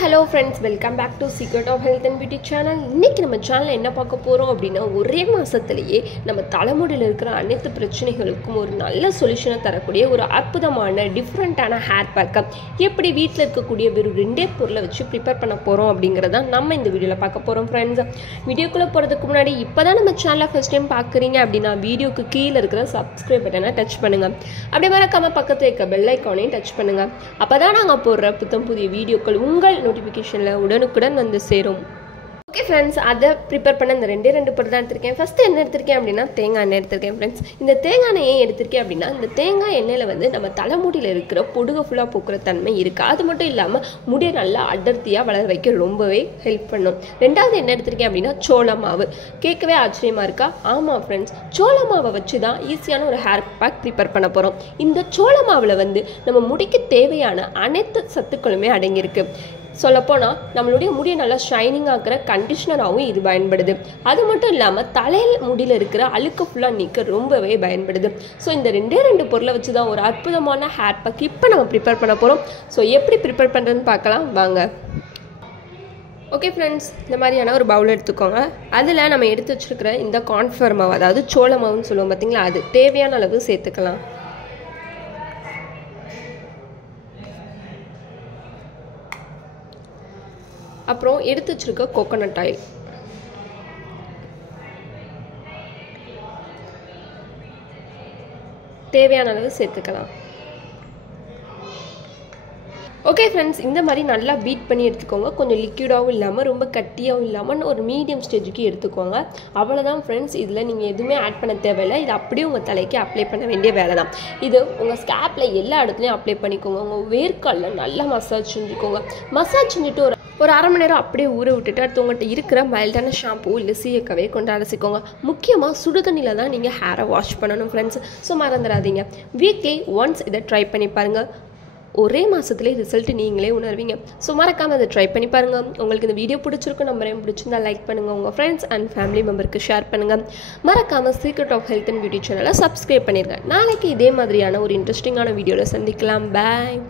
Hello friends, welcome back to Secret of Health and Beauty channel. இன்னைக்கு நம்ம சேனல்ல என்ன பார்க்க போறோம் அப்படினா ஒரே மாசத்திலேயே நம்ம தலைமுடியில இருக்கிற அனைத்து பிரச்சனைகளுக்கும் ஒரு நல்ல சொல்யூஷனை தரக்கூடிய ஒரு அற்புதமான டிஃபரண்டான ஹேர் பேக் எப்படி வீட்ல இருக்கக்கூடிய வெறும் ரெண்டே பொருளை வச்சு ப்ரிப்பேர் பண்ண போறோம் அப்படிங்கறத நம்ம இந்த வீடியோல பார்க்க போறோம் फ्रेंड्स. வீடியோக்குள்ள போறதுக்கு முன்னாடி இப்போதான் நம்ம சேனலை ஃபர்ஸ்ட் டைம் பார்க்கறீங்க அப்படினா வீடியோக்கு கீழ இருக்கிற subscribe பட்டனை டச் பண்ணுங்க. அப்படியே மறக்காம பக்கத்துல இருக்க பெல் ஐகானையும் டச் பண்ணுங்க. அப்பதான் நாங்க போடுற புதிய வீடியோக்கள் உங்கள் நோட்டிஃபிகேஷன்ல உடனுக்குடன் வந்து சேரும். ஓகே ஃப்ரெண்ட்ஸ், அதை ப்ரிப்பேர் பண்ண இந்த ரெண்டு பொருள் தான் எடுத்திருக்கேன். ஃபர்ஸ்ட் என்ன எடுத்திருக்கேன் அப்படின்னா தேங்காய் எண்ணெய் எடுத்திருக்கேன் ஃப்ரெண்ட்ஸ். இந்த தேங்காய் எண்ணெய் ஏன் எடுத்திருக்கேன் அப்படின்னா இந்த தேங்காய் எண்ணெயில் வந்து நம்ம தலைமுடியில் இருக்கிற பொடுகை ஃபுல்லாக போக்குற தன்மை இருக்குது. அது மட்டும் இல்லாமல் முடியை நல்லா அடர்த்தியாக வளர வைக்க ரொம்பவே ஹெல்ப் பண்ணும். ரெண்டாவது என்ன எடுத்திருக்கேன் அப்படின்னா சோள மாவு. கேட்கவே ஆச்சரியமாக இருக்கா? ஆமாம் ஃப்ரெண்ட்ஸ், சோள மாவை வச்சு தான் ஈஸியான ஒரு ஹேர் பேக் ப்ரிப்பேர் பண்ண போகிறோம். இந்த சோள மாவில் வந்து நம்ம முடிக்கு தேவையான அனைத்து சத்துக்களுமே அடங்கியிருக்கு. சொல்லப்போனால் நம்மளுடைய முடியை நல்லா ஷைனிங் ஆகிற கண்டிஷ்னராகவும் இது பயன்படுது. அது மட்டும் இல்லாமல் தலையில் முடியில் இருக்கிற அழுக்கு ஃபுல்லாக நீக்க ரொம்பவே பயன்படுது. ஸோ இந்த ரெண்டு பொருளை வச்சு தான் ஒரு அற்புதமான ஹேர் பேக் இப்போ நம்ம ப்ரிப்பேர் பண்ண போகிறோம். ஸோ எப்படி ப்ரிப்பேர் பண்ணுறதுன்னு பார்க்கலாம் வாங்க. ஓகே ஃப்ரெண்ட்ஸ், இந்த மாதிரியான ஒரு பவுல் எடுத்துக்கோங்க. அதில் நம்ம எடுத்து வச்சுருக்கிற இந்த கார்ன்ஃப்ளவர் மாவு, அதாவது சோள மாவுன்னு சொல்லுவோம் பார்த்தீங்களா, அது தேவையான அளவு சேர்த்துக்கலாம். அப்புறம் எடுத்து வச்சிருக்க கோகோனட் ஆயில், தேவையான அளவு சேர்த்துக்கலாம். ஓகே ஃப்ரெண்ட்ஸ், இந்த மாதிரி நல்லா பீட் பண்ணி எடுத்துக்கோங்க. கொஞ்சம் லிக்விடாகவும் இல்லாமல் ரொம்ப கட்டியாகவும் இல்லாமல் ஒரு மீடியம் ஸ்டேஜுக்கு எடுத்துக்கோங்க. அவ்வளோதான் ஃப்ரெண்ட்ஸ், இதில் நீங்கள் எதுவுமே ஆட் பண்ண தேவையில்லை. இது அப்படியே உங்கள் தலைக்கு அப்ளை பண்ண வேண்டிய வேலை தான். இது உங்கள் ஸ்கேப்பில் எல்லா இடத்துலையும் அப்ளை பண்ணிக்கோங்க. உங்கள் வேர்க்காலில் நல்லா மசாஜ் செஞ்சுக்கோங்க. மசாஜ் செஞ்சுட்டு ஒரு அரை மணி நேரம் அப்படியே ஊற விட்டுட்டு அடுத்து உங்கள்கிட்ட இருக்கிற மைல்டான ஷாம்பூ இல்லை சீயக்காவே கொண்டு அலசிக்கோங்க. முக்கியமாக சுடு தண்ணியில் தான் நீங்கள் ஹேரை வாஷ் பண்ணணும் ஃப்ரெண்ட்ஸ். ஸோ மறந்துடாதீங்க, வீக்லி ஒன்ஸ் இதை ட்ரை பண்ணி பாருங்கள். ஒரே மாதத்துலேயே ரிசல்ட் நீங்களே உணர்வீங்க. ஸோ மறக்காமல் அதை ட்ரை பண்ணி பாருங்கள். உங்களுக்கு இந்த வீடியோ பிடிச்சிருக்கும், நம்பரையும் பிடிச்சிருந்தா லைக் பண்ணுங்கள். உங்கள் ஃப்ரெண்ட்ஸ் அண்ட் ஃபேமிலி மெம்பருக்கு ஷேர் பண்ணுங்கள். மறக்காமல் secret of health and beauty சேனலை சப்ஸ்கிரைப் பண்ணிடுங்க. நாளைக்கு இதே மாதிரியான ஒரு இன்ட்ரெஸ்டிங்கான வீடியோவில் சந்திக்கலாம். பாய்.